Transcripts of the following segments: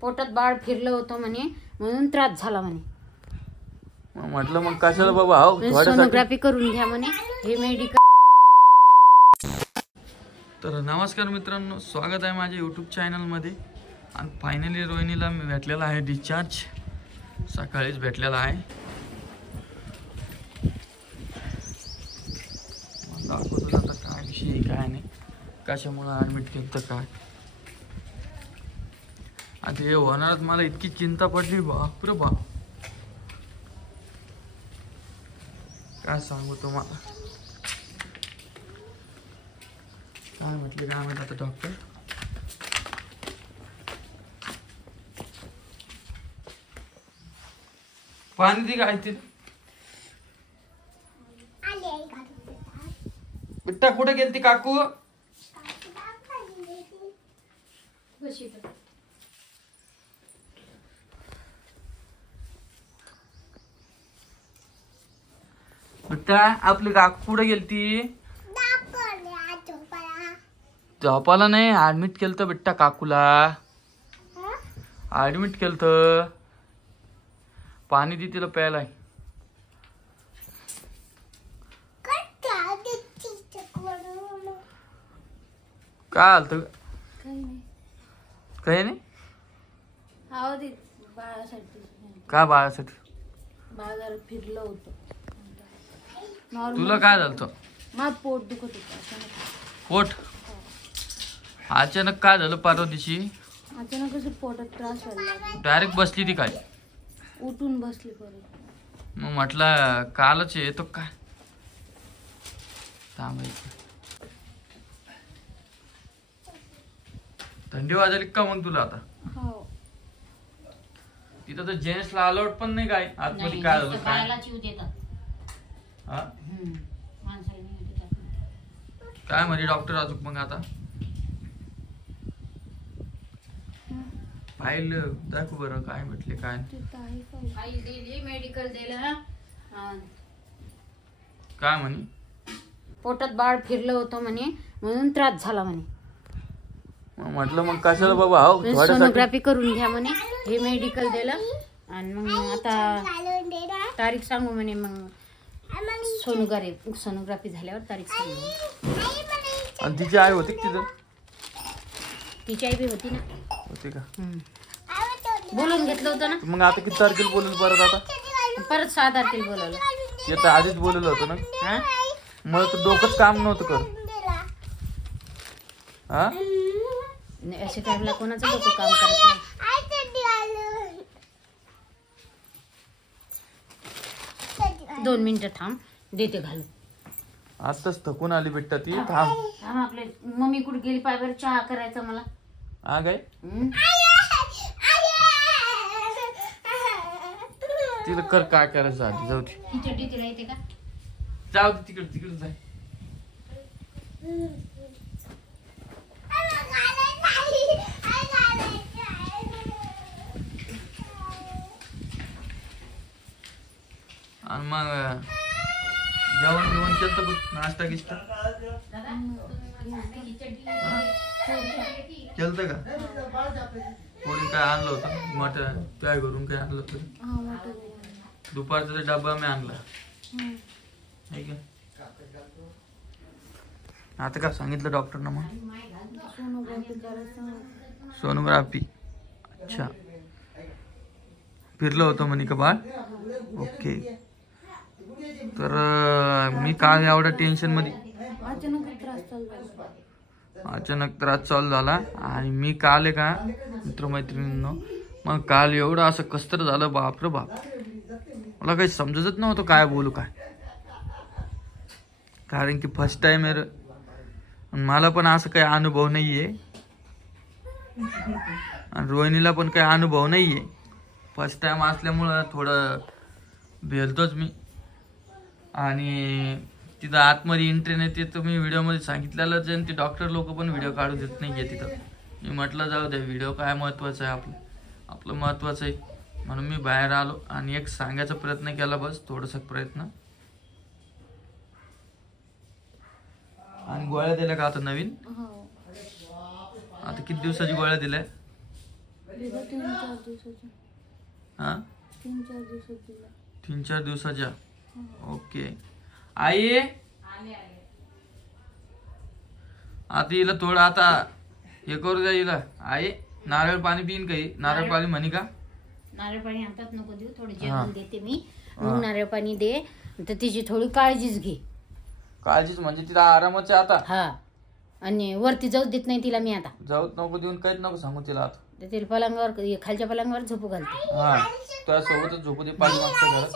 पोटात बाळ फिरलं होतं म्हणे, म्हणून त्रास झाला म्हणे. म्हटलं मग कशाला बाबा सोनोग्राफी करून घ्या म्हणे. हे मेडिकल. तर नमस्कार मित्रांनो, स्वागत आहे माझ्या यूट्यूब चॅनलमध्ये. आणि फायनली रोहिणीला मी भेटलेला आहे डिस्चार्ज, सकाळीच भेटलेला आहे. दाखवतो आता काय विषय काय नाही, कशामुळे ॲडमिट केलं तर काय. आता हे होणारच, मला इतकी चिंता पडली बापरे बाप, काय सांगू तुम्हाला. काय म्हटले काय माहिती आता डॉक्टर. पाणी दे काय ते. बिट्टा कुठे गेलती काकू. बिट्टा आपली काकू कुठे गेलती. झोपाला नाही, ऍडमिट केलं बिट्टा काकूला. ऍडमिट केलं. पाणी दे तिला प्यायला. काय आलत काही नाही. काय बाळासाठी बाजार फिरलं होतं. तुला काय झालं. माझं पोट दुखत होतं. पोट अचानक काय झालं परवा दिवशी. अचानक असं पोटात त्रास व्हायला. डायरेक्ट बसली ती काय. उठून बसली परत. मग म्हटलं कालच येतो काय. थांबायचं. थंडी वाजली का मग तुला आता. हो. तिथं तर जेंट्सला अलाउड पण नाही काय आतमध्ये. काय झालं काय. काय म्हणजे डॉक्टर अजून मग आता फाईल दाखव बरं काय म्हटले काय. मेडिकल दिलं. काय म्हणे. पोटात बाळ फिरलं होतं म्हणे, म्हणून त्रास झाला म्हणे. म्हटलं मग कशाला बाबा सोनोग्राफी करून घ्या म्हणे. हे मेडिकल दिलं. आणि मग आता तारीख सांगू म्हणे. मग सोनोग्राफी झाल्यावर तारीख सांगू. आणि तिची आई होती तिथं. तिची आई बी होती ना. होती का. बोलून घेतलं होतं ना. मग आता किती तारखेला बोलवलं परत. आता परत 6 तारखेला बोलवलं. ते तर आधीच बोलवलं होतं ना. मला तर डोकंच काम नव्हतं कर. हा अशा टाइमला कोणाचं डोकं काम करत नाही. 2 मिनिटं थांब, देते घालून. आताच थकून आली बेटा ती. थांब आपले मम्मी कुठे गेली पायवर. चहा करायचा मला. हा काय तिला कर काय करायचं आधी. जाऊ दे. तिला येते का. जाऊ दे तिकडे तिकडे जाय. आणि मग जेवण घेऊन केलं बघ. नाश्ता गिष्टा केलं का. कोणी काय आणलं होतं मटण काय करून काय आणलं होतं. दुपारचा डब्बा मी आणला. आता काय सांगितलं डॉक्टरना मग. सोनोग्राफी. अच्छा फिरलं होतं म्हणे का बाळ. ओके. तर मी काल एवढ्या टेन्शन मध्ये अचानक त्रास चालू झाला. आणि मी काल आहे का मित्रमैत्रिणींनो, मग काल एवढं असं कसतर झालं बापरे बाप. मला काही समजतच नव्हतं काय बोलू काय. कारण की फर्स्ट टाइम आहे. मला पण असं काही अनुभव नाहीये आणि रोहिणीला पण काही अनुभव नाहीये. फर्स्ट टाइम असल्यामुळं थोडं भेलतोच मी. आणि तिथं आतमध्ये एंट्री नाही ते तर मी व्हिडिओमध्ये सांगितलेलंच आहे. ते डॉक्टर लोक पण व्हिडिओ काढू देत नाही आहे तिथं. मी म्हटलं जाऊ द्या, व्हिडिओ काय महत्त्वाचं आहे. आपलं महत्त्वाचं आहे म्हणून मी बाहेर आलो आणि एक सांगायचा प्रयत्न केला. बस थोडासा प्रयत्न. आणि गोळ्या दिल्या का आता नवीन. आता किती दिवसाची गोळ्या दिल्या. हा 3-4 दिवसात दिला. 3-4 दिवसाच्या. ओके आई आता हिला थोडं आता हे करू द्या हिला. आई नारळ पाणी पिईन काही? नारळ पाणी म्हणे का? नारळ पाणी हातात नको देऊ, थोडं जेवण देते मी, मग नारळ पाणी दे. तर तिची थोडी काळजीच घे. काळजीच म्हणजे तिला आरामच आहे आता. हा, आणि वरती जाऊच देत नाही तिला मी आता. जाऊच नको देऊन काहीच नको सांगू तिला आता. तर तिला पलंगावर, खालच्या पलंगावर झोपू घालते. हा तुझ्या सोबतच झोपू दे पाणी मागच्या घरात.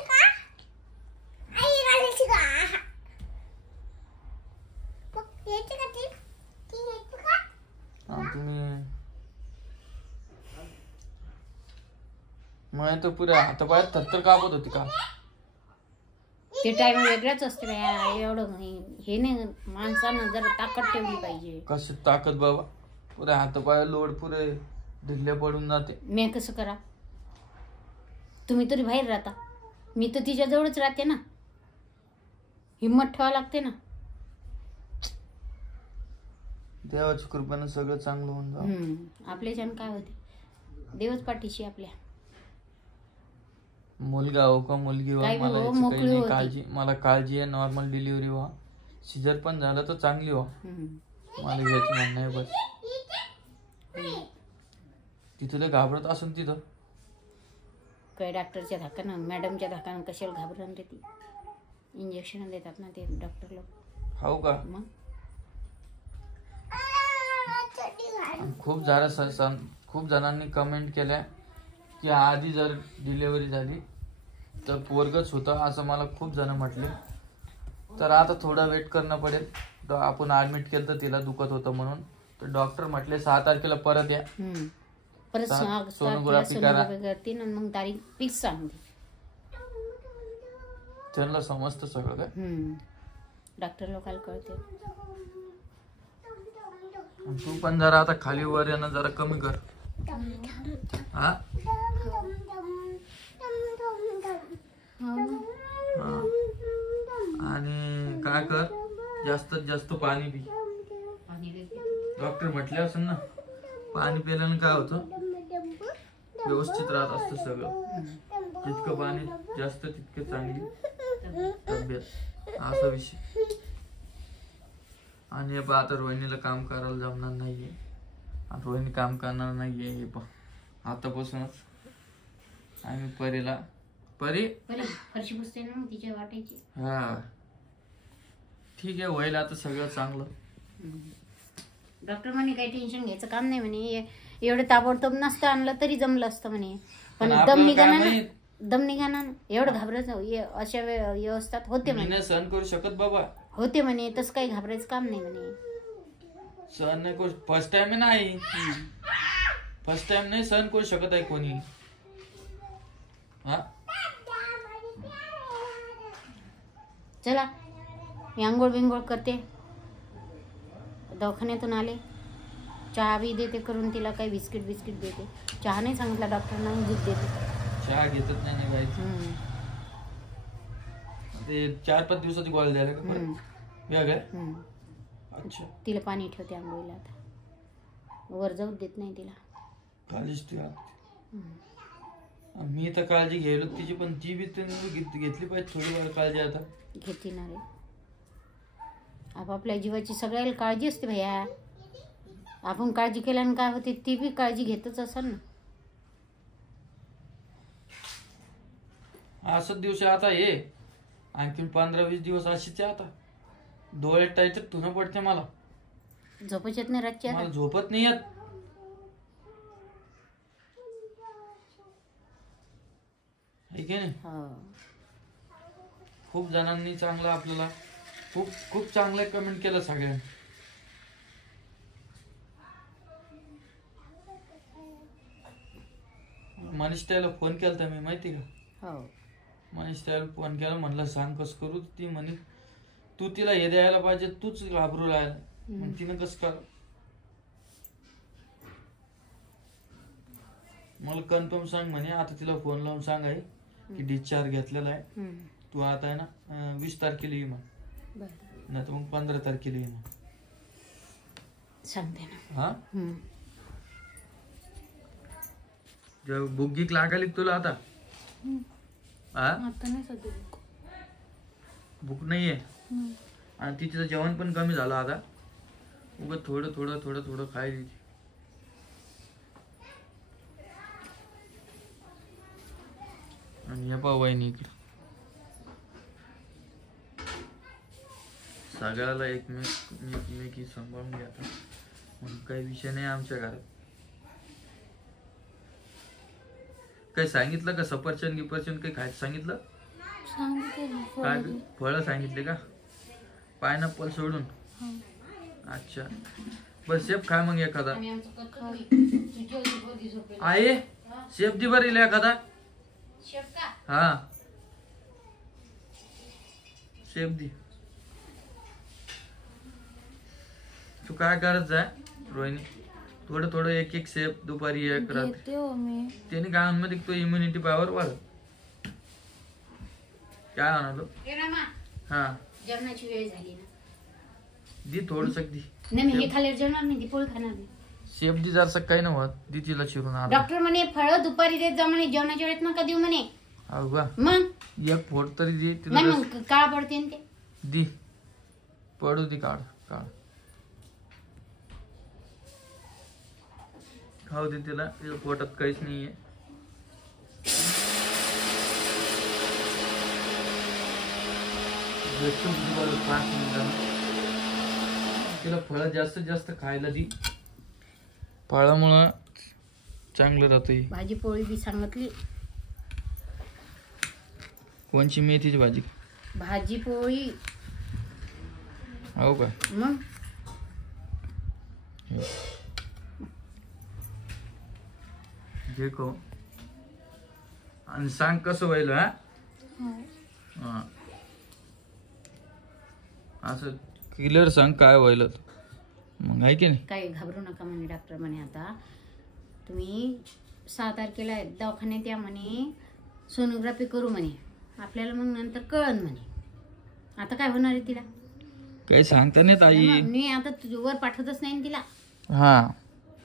तुम्ही मग तर पुऱ्या हातापायात थरथर कापत होती का? ते टाइम वेगळाच असते बाया. एवढं हे नाही, माणसानं जरा ताकद ठेवली पाहिजे. कशी ताकद बाबा, पुऱ्या हातापाया लोड पुरे ढिगल्या पडून जाते. मी कसं करा? तुम्ही तरी बाहेर राहता, मी तर तिच्या जवळच राहते ना. हिम्मत ठेवा लागते ना. देवाच्या कृपेनं सगळं चांगलं होऊन जाऊ. आपल्याच्यानं काय होते? देवच पाठीशी आपल्या. मुलगा हो का मुलगी हो, काय मला हो, याची मोकळी काही नाही होती. काळजी. मला काळजी आहे नॉर्मल डिलिव्हरी व्हा, सिजर पण झालं तर चांगली व्हा. मला घ्यायची म्हणणं आहे बस. तिथं लय घाबरत असून तिथं काय डॉक्टरच्या धाकानं, मॅडमच्या धाकानं कशाला घाबरून रे ती? इंजेक्शन देतात ना ते डॉक्टर लोक. हो का? मग खूप जणांनी कमेंट केल्या की आधी जर डिलिव्हरी झाली तर पोरगच होतं असं मला खूप जण म्हटले. तर आता थोडा वेट करणं पडेल. तर आपण ऍडमिट केलं तर तिला दुखत होतं म्हणून, तर डॉक्टर म्हटले 6 तारखेला परत या, परत सोनोग्राफी करा. करते ना, मग तारीख फिक्स सांगते. त्यांना समजतं सगळं काय. डॉक्टर लोकांना कळते. तू पण जरा आता खाली वर येणं जरा कमी कर. हा आणि काय कर, जास्तीत जास्त पाणी पी. डॉक्टर म्हटले असेल ना, पाणी पिल्याने काय होतं, व्यवस्थित राहत असतं सगळं. जितकं पाणी जास्त तितकं चांगली तब्येत, असा विषय. आणि आता रोहिणीला काम करायला जमणार नाहीये. रोहिणी काम करणार नाहीये. हे पण आतापासूनच आम्ही परीला फरशी पुसते ना मग तिच्या वाटायची. हा ठीक आहे, होईल आता सगळं चांगलं. डॉक्टर म्हणे काही टेन्शन घ्यायचं काम नाही म्हणे, एवढं ताबडतोब नसतं आणलं तरी जमलं असतं म्हणे. पण दम निघाना एवढं घाबरायचं अशा व्यवस्थात होते म्हणे. सहन करू शकत बाबा होते म्हणे, तसं काही घाबरायचं काम नाही म्हणे. सहन नाही करू. फर्स्ट टाइम नाही, फर्स्ट टाइम नाही सहन करू शकत आहे कोणी. हा चला मी आंघोळ बिंघोळ करते. दवाखान्यातून आले, चहा बी देते करून तिला, काही बिस्किट देते. चहा नाही सांगितला डॉक्टरना, दूध देते. चहा घेतच नाही ना गायचं. ते 4-5 दिवसाची गोळ्या द्यायला का? अच्छा, तिला पाणी ठेवते आंघोळीला. आता वर जाऊ देत नाही तिला. काळजीच ती मी तर काळजी घ्यायलो तिची, पण ती बी घेतली पाहिजे थोडीफार काळजी. आता घेते ना रे, आपापल्या जीवाची सगळ्याला काळजी असते भैया. आपण काळजी केल्याने काय होते, ती बी काळजी घेतच असेल ना. असंच दिवस आता हे आणखी 15-20 दिवस अशीच आहे. आता डोळे टाईट धुणं पडते मला. झोपच येत नाही रातची. मला झोपत नाही येत. खूप जणांनी चांगलं आपल्याला खूप चांगलं कमेंट केलं सगळ्यांनी. मनीष त्याला फोन केला मी, माहिती का? मनीष त्याला फोन केला, म्हणलं सांग कस करू. ती म्हणे तू तिला हे द्यायला पाहिजे, तूच घाबरू राहिला. तिनं कस कर, मला कन्फर्म सांग म्हणे. आता तिला फोन लावून सांग आहे की डिस्चार्ज घेतलेला आहे. तू आता आहे ना 20 तारखेला ये मग, नाही तर मग 15 तारखेला ये मग सांगते ना. हा भूक गीक लागली तुला आता? हा आता नाही सध्या भूक. भूक नाहीये आणि तिचं जेवण पण कमी झालं आता. उगं थोडं थोडं थोडं थोडं खायची. आणि या पा वहिनी इकडं सगळ्याला एकमेकी सांभाळून घ्या. मग काही विषय नाही आमच्या घरात. काही सांगितलं का? सफरचंद गिफरचंद काही खायचं सांगितलं? काय फळं सांगितले का? पायनॅपल सोडून? अच्छा बस शेप खा मग एखादा. आहे शेप दि बरी एखादा. हा शेप दि. तू काय करत जाय रोहिणी? थोडं थोडं एक एक शेप दुपारी एक रात्री. त्याने काय मध्ये तो इम्युनिटी पॉवर वाढत. काय म्हणालो? हा जेवणाची वेळ झाली ना. दी थोडस दी. नाही मी हे खाल्ल्यावर जेवणार नाही, ती पोळी खाणार नाही. शेप दी जरसं काही नव्हत दी तिला चिरून आला. डॉक्टर म्हणे फळं दुपारी देत जा म्हणे, जेवणाच्या वेळेत नका देऊ म्हणे. हो का? मग एक फोड तरी दे तिला. नाही मग काळ पडते ना ते. दी पडू दी. काढ काढ खाऊ दे तिला. तिच्या पोटात काहीच नाहीये. तिला फळं जास्तीत जास्त खायला दी. फळामुळं चांगलं राहतं. भाजी पोळी बी सांगितली. कोणची? मेथीची भाजी? भाजी पोळी. हो का? मग जे को आणि सांग कसं व्हायला. हा असं क्लिअर सांग काय व्हायला. मग आहे की नाही? काही घाबरू नका म्हणे डॉक्टर म्हणे. आता तुम्ही 6 तारखेला दवाखान्यात या म्हणे, सोनोग्राफी करू म्हणे, आपल्याला मग नंतर कळन म्हणे. आता काय होणार आहे तिला काही सांगता नाही ताई. मी आता वर पाठवतच नाही तिला. हा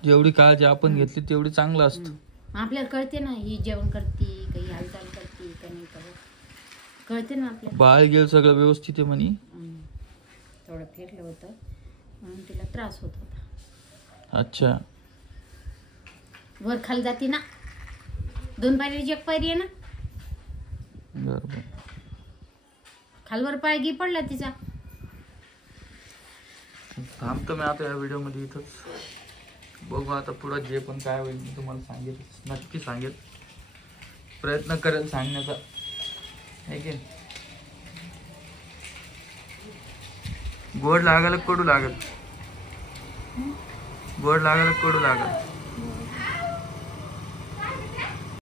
जेवढी काळजी आपण घेतली तेवढी चांगलं असतं. आपल्याला कळते ना ही जेवण करते काही हालचाल करते का नाही करत, कळते ना आपल्याला. बाळ गेल सगळं व्यवस्थित आहे म्हणे. थोडं फिरलं होतं म्हणून तिला त्रास होत होता. अच्छा वर खाली जाते ना, 2 पायरीची 1 पायरी आहे ना. बरोबर. खालवर पाय गी पडला तिचा. थांबतो मी आता या व्हिडिओ मध्ये इथंच. बघू आता पुढं जे पण काय होईल मी तुम्हाला सांगेल, नक्की सांगेल. प्रयत्न करेल सांगण्याचा. आहे की गोड लागायला कडू लागेल. गोड लागायला कडू लागेल.